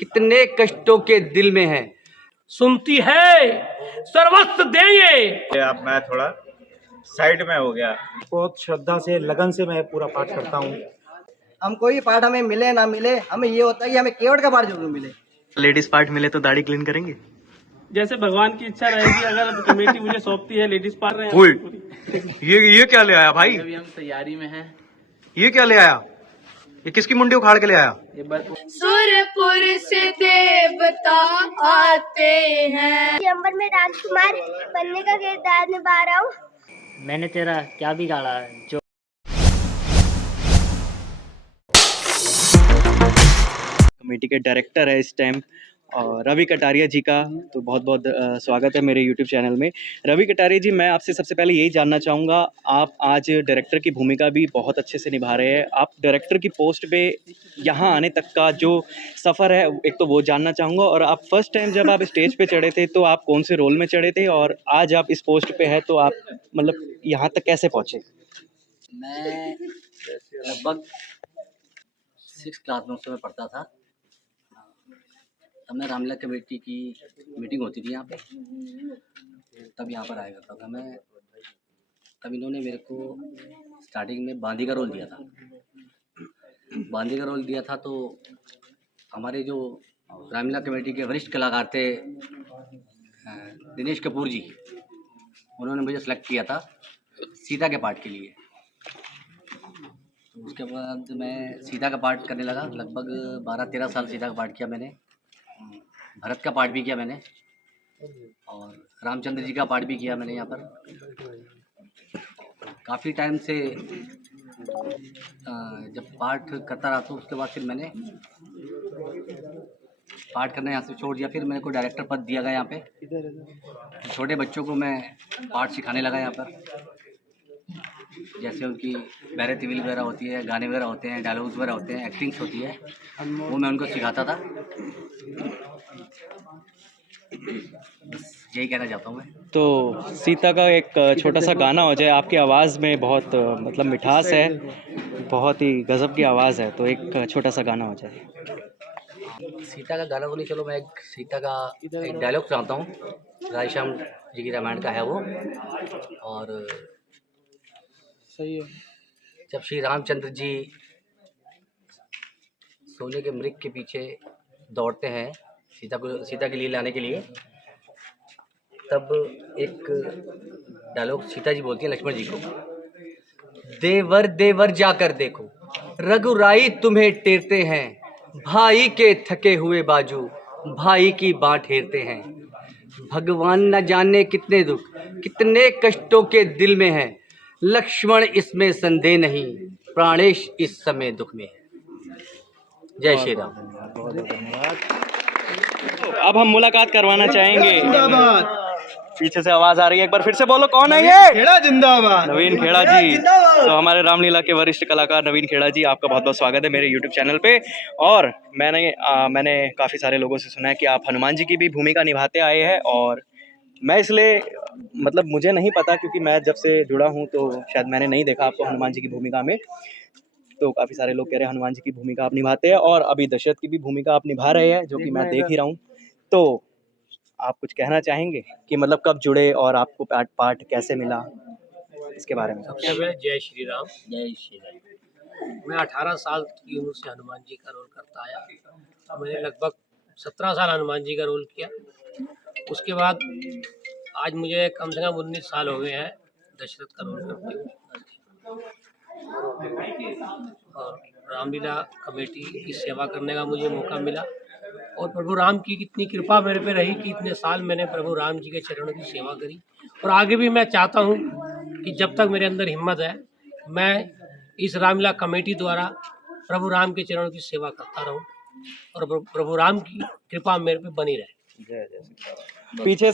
कितने कष्टों के दिल में है, सुनती है सर्वस्व देंगे। अब मैं थोड़ा साइड में हो गया। बहुत श्रद्धा से लगन से मैं पूरा पाठ करता हूँ। हम कोई पाठ हमें मिले ना मिले, हमें ये होता है कि हमें केवट का पाठ जरूर मिले। लेडीज पार्ट मिले तो दाढ़ी क्लीन करेंगे। जैसे भगवान की इच्छा रहेगी, अगर कमेटी मुझे सौंपती है लेडीज पार्ट रहे ये क्या ले आया भाई? अभी हम तैयारी में हैं। ये क्या ले आया? ये किसकी मुंडी उखाड़ के ले आया? सुरपुर से देवता आते हैं। नंबर में राजकुमार बनने का किरदार निभा रहा हूँ। मैंने तेरा क्या बिगाड़ा जो कमेटी के डायरेक्टर है इस टाइम, और रवि कटारिया जी का तो बहुत बहुत स्वागत है मेरे यूट्यूब चैनल में। रवि कटारिया जी, मैं आपसे सबसे पहले यही जानना चाहूँगा, आप आज डायरेक्टर की भूमिका भी बहुत अच्छे से निभा रहे हैं। आप डायरेक्टर की पोस्ट पे यहाँ आने तक का जो सफ़र है, एक तो वो जानना चाहूँगा, और आप फर्स्ट टाइम जब आप स्टेज पे चढ़े थे तो आप कौन से रोल में चढ़े थे, और आज आप इस पोस्ट पे है तो आप मतलब यहाँ तक कैसे पहुँचे? मैं लगभग 6 क्लास में उस समय पढ़ता था। तब मैं रामलीला कमेटी की मीटिंग होती थी यहाँ पे, तब यहाँ पर आया करता था मैं। तब इन्होंने मेरे को स्टार्टिंग में बांदी का रोल दिया था। बांदी का रोल दिया था तो हमारे जो रामलीला कमेटी के वरिष्ठ कलाकार थे दिनेश कपूर जी, उन्होंने मुझे सेलेक्ट किया था सीता के पार्ट के लिए। तो उसके बाद मैं सीता का पार्ट करने लगा। लगभग 12-13 साल सीता का पार्ट किया मैंने। भरत का पार्ट भी किया मैंने, और रामचंद्र जी का पार्ट भी किया मैंने यहाँ पर। काफ़ी टाइम से जब पार्ट करता रहा तो उसके बाद फिर मैंने पार्ट करना यहाँ से छोड़ दिया। फिर मेरे को डायरेक्टर पद दिया गया यहाँ पे। छोटे बच्चों को मैं पार्ट सिखाने लगा यहाँ पर। जैसे उनकी बैरतिविल वगैरह होती है, गाने वगैरह होते हैं, डायलॉग्स वगैरह होते हैं, एक्टिंग्स होती है, वो मैं उनको सिखाता था। बस यही कहना चाहता हूँ मैं। तो सीता का एक छोटा सा गाना हो जाए, आपकी आवाज़ में बहुत मतलब मिठास है, बहुत ही गज़ब की आवाज़ है, तो एक छोटा सा गाना हो जाए। सीता का गाना तो नहीं, चलो मैं एक सीता का एक डायलॉग सुनाता हूँ। राधेश्याम जी की रामायण का है वो। और सही है। जब श्री रामचंद्र जी सोने के मृग के पीछे दौड़ते हैं सीता के लिए लाने के लिए, तब एक डायलॉग सीता जी बोलती है लक्ष्मण जी को, देवर देवर जाकर देखो रघुराई तुम्हें टेरते हैं, भाई के थके हुए बाजू भाई की बाँह हेरते हैं। भगवान न जाने कितने दुख कितने कष्टों के दिल में है, लक्ष्मण इसमें संदेह नहीं, प्राणेश इस समय दुख में है। जय श्री राम। अब हम मुलाकात करवाना चाहेंगे। पीछे से आवाज आ रही है, एक बार फिर से बोलो, कौन है ये? खेड़ा जिंदाबाद। नवीन खेड़ा जी। तो हमारे रामलीला के वरिष्ठ कलाकार नवीन खेड़ा जी, आपका बहुत बहुत स्वागत है मेरे यूट्यूब चैनल पे। और मैंने काफ़ी सारे लोगों से सुना है कि आप हनुमान जी की भी भूमिका निभाते आए हैं, और मैं इसलिए मतलब मुझे नहीं पता, क्योंकि मैं जब से जुड़ा हूँ तो शायद मैंने नहीं देखा आपको हनुमान जी की भूमिका में। तो काफ़ी सारे लोग कह रहे हैं हनुमान जी की भूमिका आप निभाते हैं, और अभी दशरथ की भी भूमिका आप निभा रहे हैं, जो कि मैं देख ही रहा हूँ। तो आप कुछ कहना चाहेंगे कि मतलब कब जुड़े और आपको पार्ट कैसे मिला, इसके बारे में? सबसे पहले जय श्री राम। जय श्री राम। मैं 18 साल की उम्र से हनुमान जी का रोल करता आया। तो मैंने लगभग 17 साल हनुमान जी का रोल किया। उसके बाद आज मुझे कम से कम 19 साल हो गए हैं दशरथ का रोल करते हुए। और रामलीला कमेटी की सेवा करने का मुझे मौका मिला, और प्रभु राम की कितनी कृपा मेरे पे रही कि इतने साल मैंने प्रभु राम जी के चरणों की सेवा करी। और आगे भी मैं चाहता हूँ कि जब तक मेरे अंदर हिम्मत है, मैं इस रामलीला कमेटी द्वारा प्रभु राम के चरणों की सेवा करता रहूँ, और प्रभु राम की कृपा मेरे पे बनी रहे। पीछे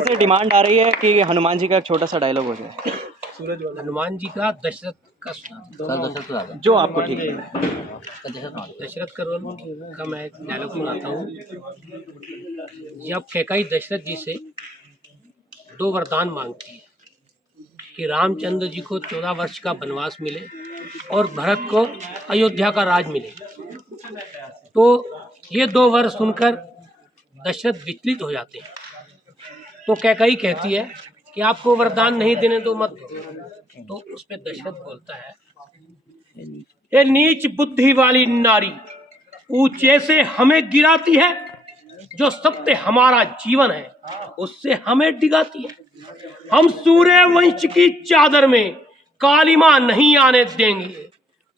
से डिमांड आ रही है कि हनुमान जी का एक छोटा सा डायलॉग हो जाए। हनुमान जी का दशरथ का जो आपको ठीक है। दशरथ का रोल का मैं एक डायलॉग सुनाता हूँ। जब कैकेयी दशरथ जी से 2 वरदान मांगती है कि रामचंद्र जी को 14 वर्ष का वनवास मिले और भरत को अयोध्या का राज मिले, तो ये 2 वर्ष सुनकर दशरथ विचलित हो जाते हैं। तो कैकेयी कहती है कि आपको वरदान नहीं देने दो, मत दो। तो उस पे दशरथ बोलता है, ये नीच बुद्धि वाली नारी ऊंचे से हमें गिराती है, जो सत्य हमारा जीवन है उससे हमें डिगाती है। हम सूर्य वंश की चादर में कालिमा नहीं आने देंगे।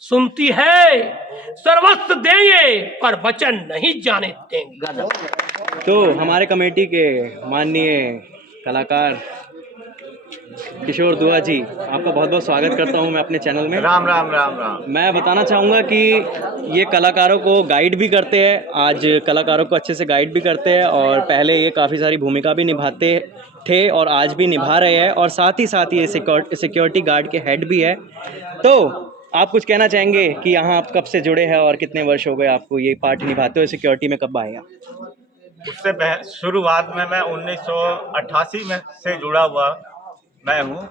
सुनती है सर्वस्व देंगे पर वचन नहीं जाने देंगे। तो हमारे कमेटी के माननीय कलाकार किशोर दुआ जी, आपका बहुत बहुत स्वागत करता हूं मैं अपने चैनल में। राम राम राम राम। मैं बताना चाहूँगा कि ये कलाकारों को गाइड भी करते हैं, आज कलाकारों को अच्छे से गाइड भी करते हैं, और पहले ये काफ़ी सारी भूमिका भी निभाते थे और आज भी निभा रहे हैं, और साथ ही ये सिक्योरिटी गार्ड के हेड भी है। तो आप कुछ कहना चाहेंगे कि यहाँ आप कब से जुड़े हैं और कितने वर्ष हो गए आपको ये पार्ट निभाते हुए, सिक्योरिटी में कब आए? उससे शुरुआत में मैं 1988 में से जुड़ा हुआ मैं हूँ।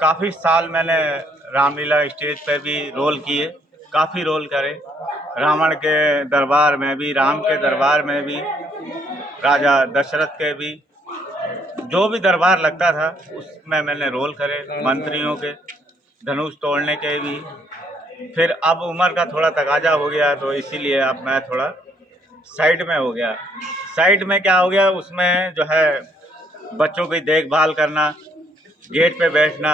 काफ़ी साल मैंने रामलीला स्टेज पर भी रोल किए, काफ़ी रोल करे, रावण के दरबार में भी, राम के दरबार में भी, राजा दशरथ के भी, जो भी दरबार लगता था उसमें मैंने रोल करे, मंत्रियों के, धनुष तोड़ने के भी। फिर अब उम्र का थोड़ा तकाजा हो गया तो इसीलिए अब मैं थोड़ा साइड में हो गया। साइड में क्या हो गया, उसमें जो है बच्चों की देखभाल करना, गेट पे बैठना,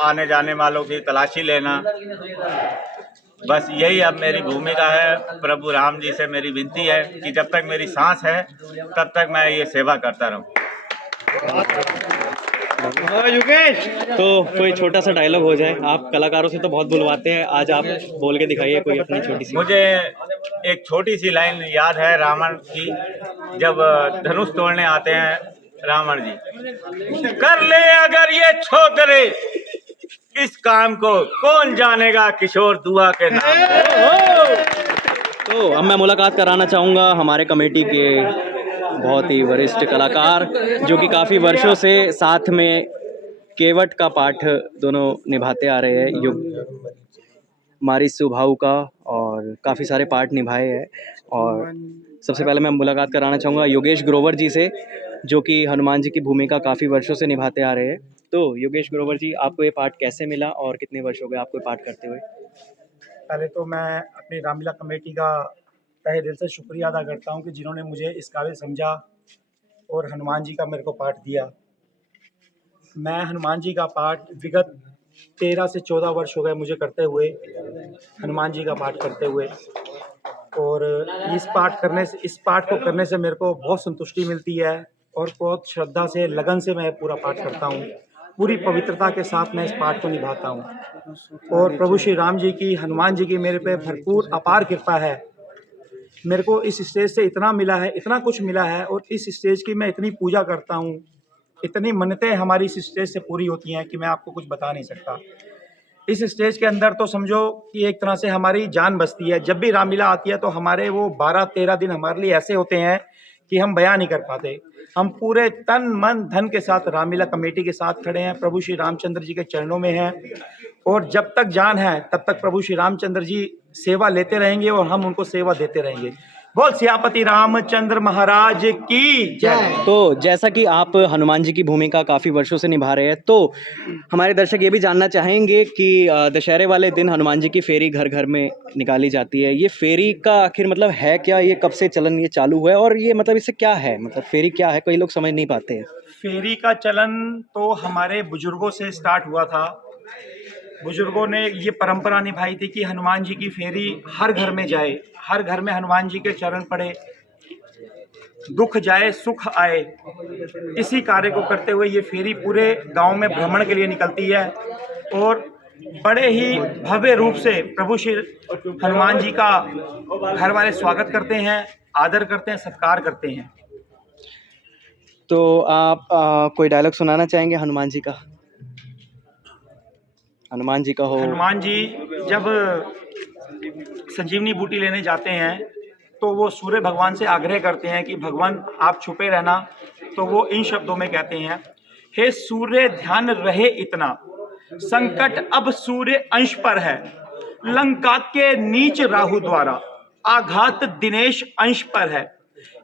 आने जाने वालों की तलाशी लेना, बस यही अब मेरी भूमिका है। प्रभु राम जी से मेरी विनती है कि जब तक मेरी सांस है तब तक मैं ये सेवा करता रहूं। योगेश, तो कोई छोटा सा डायलॉग हो जाए। आप कलाकारों से तो बहुत बुलवाते हैं, आज आप बोल के दिखाइए कोई अपनी छोटी सी। मुझे एक छोटी सी लाइन याद है रावण की, जब धनुष तोड़ने आते हैं रावण जी, कर ले अगर ये छोकरे इस काम को, कौन जानेगा किशोर दुआ के नाम। तो अब मैं मुलाकात कराना चाहूँगा हमारे कमेटी के बहुत ही वरिष्ठ कलाकार, जो कि काफ़ी वर्षों से साथ में केवट का पाठ दोनों निभाते आ रहे हैं, मारी सुभाऊ का, और काफ़ी सारे पार्ट निभाए हैं। और सबसे पहले मैं मुलाकात कराना चाहूँगा योगेश ग्रोवर जी से, जो कि हनुमान जी की भूमिका काफ़ी वर्षों से निभाते आ रहे हैं। तो योगेश ग्रोवर जी, आपको ये पार्ट कैसे मिला और कितने वर्ष हो गए आपको ये पार्ट करते हुए? पहले तो मैं अपनी रामलीला कमेटी का तहे दिल से शुक्रिया अदा करता हूं कि जिन्होंने मुझे इस काबिल समझा और हनुमान जी का मेरे को पार्ट दिया। मैं हनुमान जी का पार्ट विगत 13 से 14 वर्ष हो गए मुझे करते हुए, हनुमान जी का पार्ट करते हुए, और इस पार्ट को करने से मेरे को बहुत संतुष्टि मिलती है और बहुत श्रद्धा से, लगन से मैं पूरा पाठ करता हूँ। पूरी पवित्रता के साथ मैं इस पाठ को निभाता हूँ और प्रभु श्री राम जी की, हनुमान जी की मेरे पे भरपूर अपार कृपा है। मेरे को इस स्टेज से इतना मिला है, इतना कुछ मिला है, और इस स्टेज की मैं इतनी पूजा करता हूँ, इतनी मन्नतें हमारी इस स्टेज से पूरी होती हैं कि मैं आपको कुछ बता नहीं सकता। इस स्टेज के अंदर तो समझो कि एक तरह से हमारी जान बसती है। जब भी रामलीला आती है तो हमारे वो 12-13 दिन हमारे लिए ऐसे होते हैं कि हम बयान नहीं कर पाते। हम पूरे तन मन धन के साथ रामलीला कमेटी के साथ खड़े हैं, प्रभु श्री रामचंद्र जी के चरणों में हैं, और जब तक जान है तब तक प्रभु श्री रामचंद्र जी सेवा लेते रहेंगे और हम उनको सेवा देते रहेंगे। बोल सियापति रामचंद्र महाराज की जय। तो जैसा कि आप हनुमान जी की भूमिका काफ़ी वर्षों से निभा रहे हैं, तो हमारे दर्शक ये भी जानना चाहेंगे कि दशहरे वाले दिन हनुमान जी की फेरी घर घर में निकाली जाती है। ये फेरी का आखिर मतलब है क्या? ये कब से चलन ये चालू हुआ है और ये मतलब इससे क्या है, मतलब फेरी क्या है? कई लोग समझ नहीं पाते हैं। फेरी का चलन तो हमारे बुजुर्गों से स्टार्ट हुआ था। बुजुर्गों ने ये परंपरा निभाई थी कि हनुमान जी की फेरी हर घर में जाए, हर घर में हनुमान जी के चरण पड़े, दुख जाए सुख आए। इसी कार्य को करते हुए ये फेरी पूरे गांव में भ्रमण के लिए निकलती है और बड़े ही भव्य रूप से प्रभु श्री हनुमान जी का घर वाले स्वागत करते हैं, आदर करते हैं, सत्कार करते हैं। तो आप कोई डायलॉग सुनाना चाहेंगे हनुमान जी का? हनुमान जी का हो। हनुमान जी जब संजीवनी बूटी लेने जाते हैं तो वो सूर्य भगवान से आग्रह करते हैं कि भगवान आप छुपे रहना। तो वो इन शब्दों में कहते हैं, हे सूर्य ध्यान रहे इतना, संकट अब सूर्य अंश पर है, लंका के नीच राहु द्वारा, आघात दिनेश अंश पर है,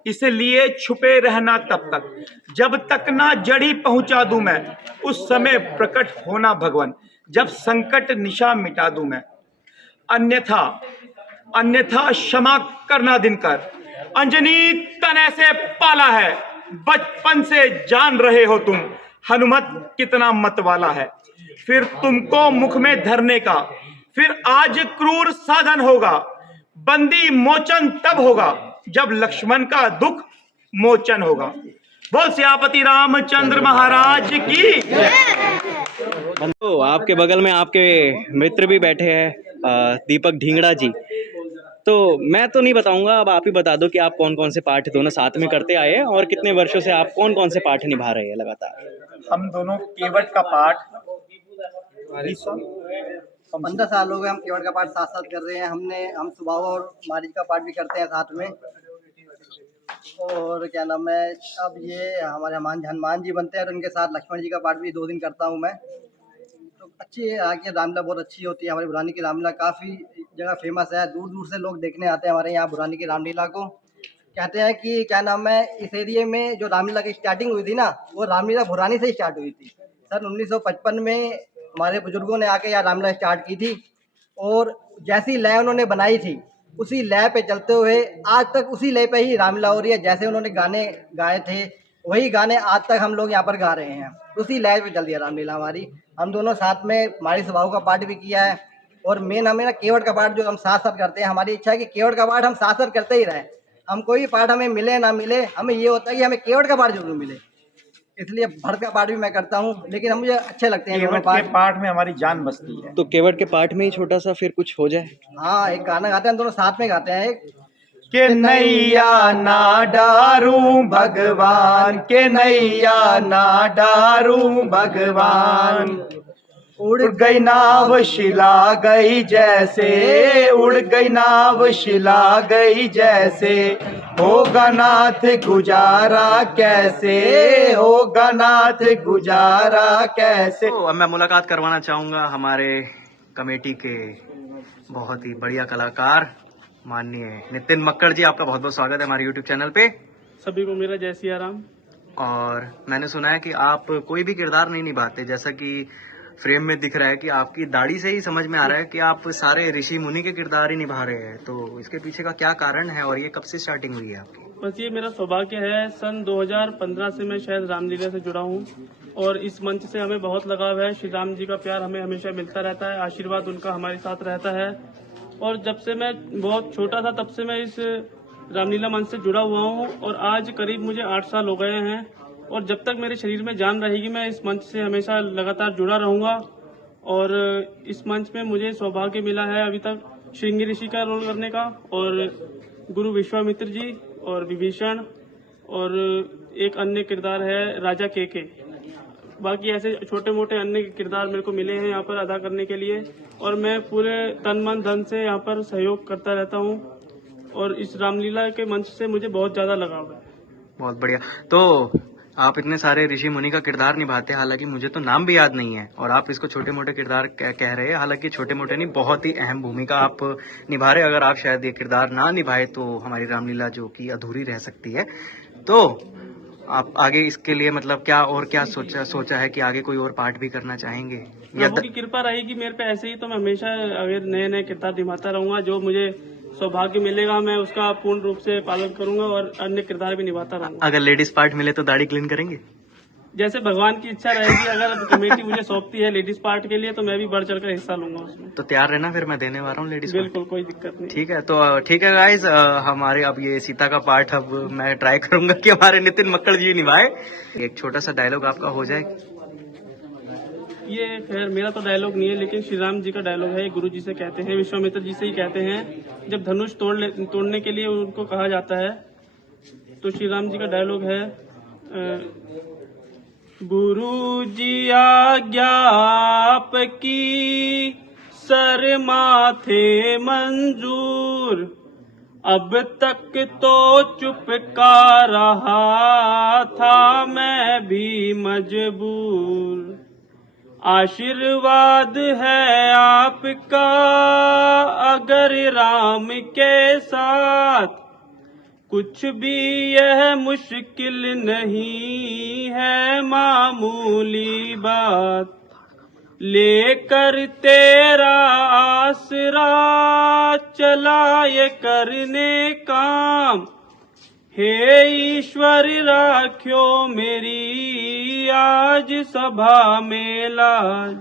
इसलिए छुपे रहना तब तक जब तक ना जड़ी पहुंचा दूं मैं, उस समय प्रकट होना भगवान जब संकट निशा मिटा दूं मैं। अन्यथा अन्यथा क्षमा करना दिनकर, अंजनी तने से पाला है, बचपन से जान रहे हो तुम हनुमत कितना मत वाला है। फिर तुमको मुख में धरने का फिर आज क्रूर साधन होगा, बंदी मोचन तब होगा जब लक्ष्मण का दुख मोचन होगा। बोल सियापति रामचंद्र महाराज की। तो आपके बगल में आपके मित्र भी बैठे हैं, दीपक ढींगड़ा जी। तो मैं तो नहीं बताऊंगा, अब आप ही बता दो कि आप कौन कौन से पाठ दोनों साथ में करते आए हैं और कितने वर्षों से आप कौन कौन से पाठ निभा रहे हैं लगातार। हम दोनों केवट का पाठ 15 साल हो गए हम केवट का पाठ साथ साथ कर रहे हैं। हम सुबह और मारिज का पाठ भी करते हैं साथ में। और क्या नाम है, अब ये हमारे हनुमान जी बनते हैं तो उनके साथ लक्ष्मण जी का पाठ भी 2 दिन करता हूँ मैं। तो अच्छी है, आगे रामलीला बहुत अच्छी होती है। हमारी बुरानी की रामलीला काफ़ी जगह फेमस है, दूर दूर से लोग देखने आते हैं हमारे यहाँ बुरानी की रामलीला को। कहते हैं कि क्या नाम है, इस एरिया में जो रामलीला की स्टार्टिंग हुई थी ना, वो रामलीला बुरानी से ही स्टार्ट हुई थी। सन 1955 में हमारे बुजुर्गों ने आके यहाँ रामलीला स्टार्ट की थी और जैसी लय उन्होंने बनाई थी उसी लय पे चलते हुए आज तक उसी लय पे ही रामलीला हो रही है। जैसे उन्होंने गाने गाए थे वही गाने आज तक हम लोग यहाँ पर गा रहे हैं, उसी लय पे चल रही है रामलीला हमारी। हम दोनों साथ में हमारी सभाओं का पाठ भी किया है और मेन हमें ना केवट का पाठ जो हम साथ साथ करते हैं। हमारी इच्छा है कि केवट का पाठ हम साथ साथ करते ही रहें। हम कोई भी पाठ हमें मिले ना मिले, हमें ये होता है कि हमें केवट का पाठ जरूर मिले, इसलिए भरत का पाठ भी मैं करता हूँ। लेकिन मुझे अच्छे लगते हैं केवट के पाठ में हमारी जान बसती है। तो केवट के पाठ में ही छोटा सा फिर कुछ हो जाए। हाँ, एक गाना गाते हैं, हम दोनों साथ में गाते हैं। एक के नैया ना डारूं भगवान, के नैया ना डारूं भगवान, उड़ गई नाव शिला गई जैसे, उड़ गई नाव शिला गई जैसे, होगा नाथ गुजारा कैसे, होगा नाथ गुजारा कैसे। तो अब मैं मुलाकात करवाना चाहूँगा हमारे कमेटी के बहुत ही बढ़िया कलाकार माननीय नितिन मक्कड़ जी। आपका बहुत बहुत स्वागत है हमारे यूट्यूब चैनल पे। सभी को मेरा जय सिया राम। और मैंने सुना है कि आप कोई भी किरदार नहीं निभाते, जैसा कि फ्रेम में दिख रहा है कि आपकी दाढ़ी से ही समझ में आ रहा है कि आप सारे ऋषि मुनि के किरदार ही निभा रहे हैं। तो इसके पीछे का क्या कारण है और ये कब से स्टार्टिंग हुई है आपकी? बस ये मेरा सौभाग्य है, सन 2015 से मैं शायद रामलीला से जुड़ा हूँ और इस मंच से हमें बहुत लगाव है। श्री राम जी का प्यार हमें हमेशा मिलता रहता है, आशीर्वाद उनका हमारे साथ रहता है। और जब से मैं बहुत छोटा था तब से मैं इस रामलीला मंच से जुड़ा हुआ हूँ और आज करीब मुझे 8 साल हो गए हैं। और जब तक मेरे शरीर में जान रहेगी मैं इस मंच से हमेशा लगातार जुड़ा रहूँगा। और इस मंच में मुझे सौभाग्य मिला है अभी तक श्रृंगी ऋषि का रोल करने का, और गुरु विश्वामित्र जी और विभीषण, और एक अन्य किरदार है राजा के। बाकी ऐसे छोटे मोटे अन्य किरदार मेरे को मिले हैं यहाँ पर अदा करने के लिए और मैं पूरे तन मन धन से यहाँ पर सहयोग करता रहता हूँ और इस रामलीला के मंच से मुझे बहुत ज़्यादा लगाव है। बहुत बढ़िया। तो आप इतने सारे ऋषि मुनि का किरदार निभाते हैं, हालांकि मुझे तो नाम भी याद नहीं है, और आप इसको छोटे मोटे किरदार कह रहे हैं। हालांकि छोटे मोटे नहीं, बहुत ही अहम भूमिका आप निभा रहे हैं। अगर आप शायद ये किरदार ना निभाए तो हमारी रामलीला जो कि अधूरी रह सकती है। तो आप आगे इसके लिए मतलब क्या सोचा है कि आगे कोई और पार्ट भी करना चाहेंगे? प्रभु की कृपा रहेगी मेरे पे ऐसे ही तो मैं हमेशा अगर नए नए किरदार निभाता रहूंगा। जो मुझे सौभाग्य मिलेगा मैं उसका पूर्ण रूप से पालन करूंगा और अन्य किरदार भी निभाता रहूंगा। अगर लेडीज पार्ट मिले तो दाढ़ी क्लीन करेंगे? जैसे भगवान की इच्छा रहेगी, अगर कमेटी मुझे सौंपती है लेडीज पार्ट के लिए तो मैं भी बढ़ चढ़कर हिस्सा लूंगा उसमें। तो तैयार रहना, फिर मैं देने वाला हूँ लेडीज। बिल्कुल, कोई दिक्कत नहीं। ठीक है, तो ठीक है गाइज, हमारे अब ये सीता का पार्ट अब मैं ट्राई करूंगा कि हमारे नितिन मक्कड़ जी निभाए। एक छोटा सा डायलॉग आपका हो जाए। ये खैर मेरा तो डायलॉग नहीं है, लेकिन श्री राम जी का डायलॉग है। गुरु जी से कहते हैं, विश्वामित्र जी से ही कहते हैं, जब धनुष तोड़ने के लिए उनको कहा जाता है तो श्री राम जी का डायलॉग है, गुरु जी आज्ञा आपकी सर माथे मंजूर, अब तक तो चुप का रहा था मैं भी मजबूर, आशीर्वाद है आपका अगर राम के साथ, कुछ भी यह मुश्किल नहीं है मामूली बात। लेकर तेरा आसरा चला ये करने काम, हे ईश्वर राख्यो मेरी आज सभा में लाज।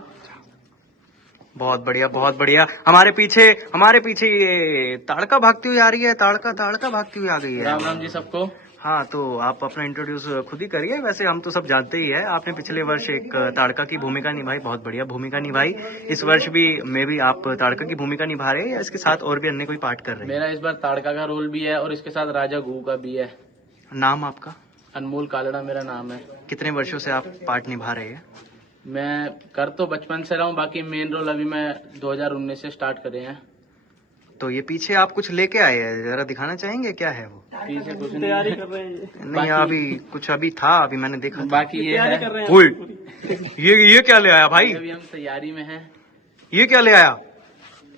बहुत बढ़िया, बहुत बढ़िया। हमारे पीछे ये ताड़का भागती हुई आ रही है, ताड़का भागती हुई आ गई है। राम राम जी सबको। हाँ, तो आप अपना इंट्रोड्यूस खुद ही करिए। वैसे हम तो सब जानते ही है, आपने पिछले वर्ष एक ताड़का की भूमिका निभाई, बहुत बढ़िया भूमिका निभाई। इस वर्ष भी आप ताड़का की भूमिका निभा रहे हैं या इसके साथ और भी अन्य कोई पार्ट कर रहे हैं? मेरा इस बार ताड़का का रोल भी है और इसके साथ राजा घू का भी है। नाम आपका? अनमोल कालड़ा मेरा नाम है। कितने वर्षों से आप पार्ट निभा रहे हैं? मैं कर तो बचपन से रहा हूँ, बाकी मेन रोल अभी मैं 2019 से स्टार्ट करे हैं। तो ये पीछे आप कुछ लेके आए हैं, जरा दिखाना चाहेंगे क्या है वो? पीछे कुछ तैयारी कर रहे हैं। नहीं, अभी था, अभी मैंने देखा। बाकी ये है। ये क्या ले आया भाई? अभी हम तैयारी में हैं। ये क्या ले आया?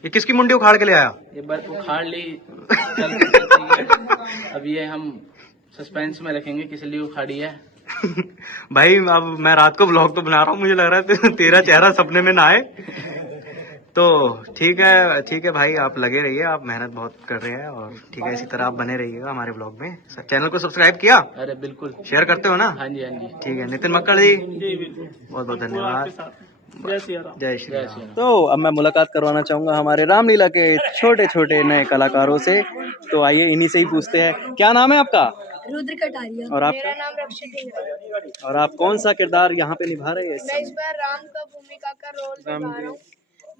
ये किसकी मुंडी उखाड़ के ले आया? ये बर्फ उखाड़ ली। अब ये हम सस्पेंस में रखेंगे किस लिए उखाड़ी है। भाई अब मैं रात को ब्लॉग तो बना रहा हूँ, मुझे लग रहा है तेरा चेहरा सपने में ना आए। तो ठीक है भाई, आप लगे रहिए, आप मेहनत बहुत कर रहे हैं और ठीक है, इसी तरह आप बने रहिएगा हमारे ब्लॉग में। चैनल को सब्सक्राइब किया? अरे बिल्कुल। शेयर करते हो ना? हाँ जी, हाँ जी। ठीक है, नितिन मक्कड़ जी बहुत बहुत धन्यवाद। जय श्री राम। तो अब मैं मुलाकात करवाना चाहूंगा हमारे रामलीला के छोटे छोटे नए कलाकारों से। तो आइए इन्हीं से ही पूछते हैं, क्या नाम है आपका? रुद्र कटारिया। और आपका? मेरा नाम रक्षित है। और आप कौन सा किरदार यहाँ पे निभा रहे हैं? मैं इस बार राम का भूमिका का रोल निभा रहा हूँ।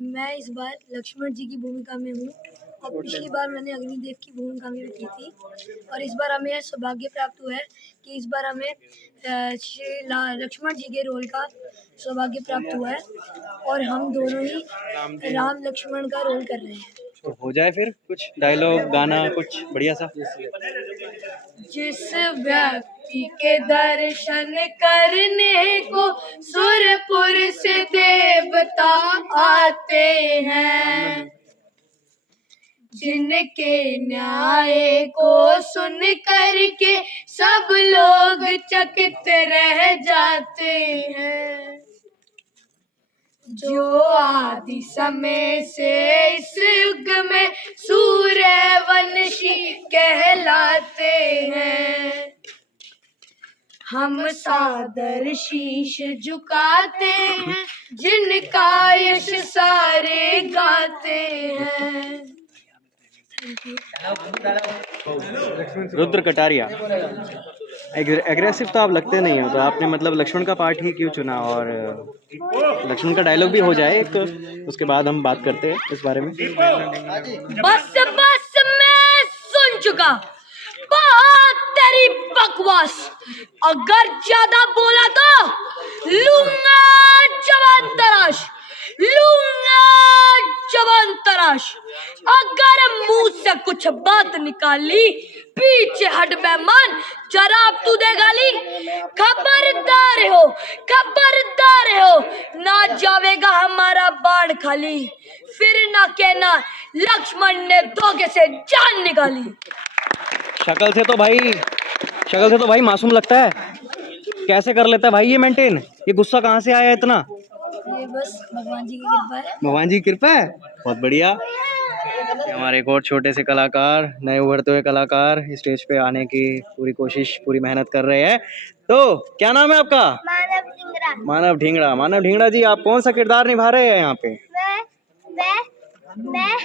मैं इस बार लक्ष्मण जी की भूमिका में हूँ और पिछली बार मैंने अग्निदेव की भूमिका में भी की थी। और इस बार हमें सौभाग्य प्राप्त हुआ है कि इस बार हमें श्री लक्ष्मण जी के रोल का सौभाग्य प्राप्त हुआ है और हम दोनों ही राम लक्ष्मण का रोल कर रहे हैं। तो हो जाए फिर कुछ डायलॉग, गाना कुछ बढ़िया सा। जिस व्यक्ति के दर्शन करने को सुरपुर से देवता आते हैं, जिनके न्याय को सुन करके सब लोग चकित रह जाते हैं, जो आदि समय से इस युग में सूर्यवंशी कहलाते हैं, हम सादर शीश झुकाते हैं, जिनका यश सारे गाते हैं। रुद्र कटारिया, एग्रेसिव तो आप लगते नहीं हो, तो आपने मतलब लक्ष्मण का पार्ट ही क्यों चुना? और लक्ष्मण का डायलॉग भी हो जाए एक, उसके बाद हम बात करते हैं इस बारे में। बस मैं सुन चुका, बहुत तेरी बकवास। अगर ज्यादा बोला तो लूंगा जवान तराश, लूंगा जवान तराश। अगर मुंह से कुछ बात निकाली पीछे हट बेमान, जरा अब तू दे गाली। खबरदार हो ना जावेगा हमारा बाण खाली, फिर ना कहना लक्ष्मण ने धोखे से जान निकाली। शक्ल से तो भाई मासूम लगता है, कैसे कर लेता है भाई ये मेंटेन? ये गुस्सा कहाँ से आया इतना? ये बस भगवान जी की कृपा है। भगवान जी की कृपा है, बहुत बढ़िया। हमारे एक और छोटे से कलाकार, नए उभरते हुए कलाकार स्टेज पे आने की पूरी कोशिश, पूरी मेहनत कर रहे हैं। तो क्या नाम है आपका? मानव ढींगड़ा जी, आप कौन सा किरदार निभा रहे हैं यहाँ पे? मैं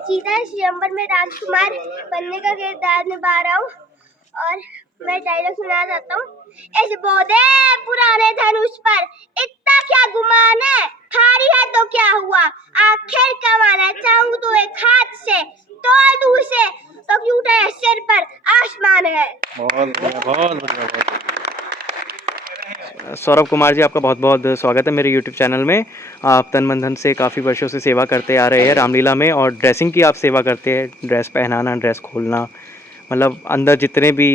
सीधा स्वयंवर में राजकुमार बनने का किरदार निभा रहा हूँ और मैं डायलॉग सुना चाहता हूँ। इस बोधे पुराने धनुष पर इतना क्या गुमान है, हारी है तो क्या हुआ, आखिर कमाना चाहूँ तो एक हाथ से, तोड़ दूर से तो क्यों उठे सिर पर आसमान है। बहुत बढ़िया। सौरभ कुमार जी, आपका बहुत बहुत स्वागत है मेरे YouTube चैनल में। आप तन मन धन से काफ़ी वर्षों से सेवा करते आ रहे हैं रामलीला में, और ड्रेसिंग की आप सेवा करते हैं, ड्रेस पहनाना, ड्रेस खोलना, मतलब अंदर जितने भी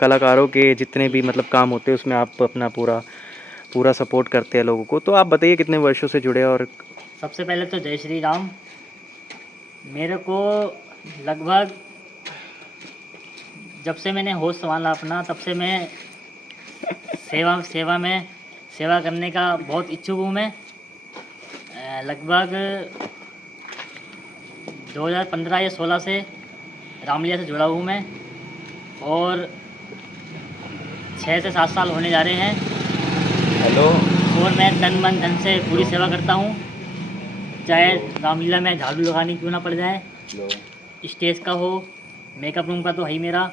कलाकारों के जितने भी मतलब काम होते हैं उसमें आप अपना पूरा पूरा सपोर्ट करते हैं लोगों को। तो आप बताइए कितने वर्षों से जुड़े और सबसे पहले तो जय श्री राम। मेरे को लगभग जब से मैंने होश संभाला अपना, तब से मैं सेवा करने का बहुत इच्छुक हूँ। मैं लगभग 2015 या 16 से रामलीला से जुड़ा हूँ मैं, और 6 से 7 साल होने जा रहे हैं। हेलो। और मैं तन मन धन से पूरी सेवा करता हूँ, चाहे रामलीला में झाड़ू लगानी क्यों ना पड़ जाए, स्टेज का हो, मेकअप रूम का तो है ही मेरा।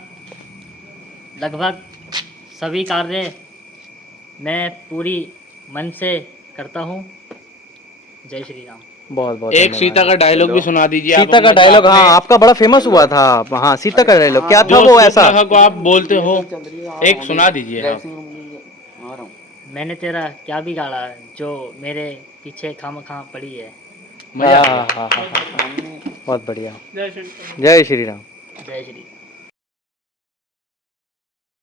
लगभग सभी कार्य मैं पूरी मन से करता हूँ। जय श्री राम। बहुत बहुत एक सीता का डायलॉग भी सुना दीजिए। सीता का डायलॉग, हाँ आपका बड़ा फेमस हुआ था। हाँ सीता का डायलॉग क्या था वो ऐसा को आप बोलते हो, एक सुना दीजिए। मैंने तेरा क्या बिगाड़ा जो मेरे पीछे खामखा पड़ी है। हाँ, बहुत बढ़िया। जय श्री राम। जय श्री राम। जय श्री राम।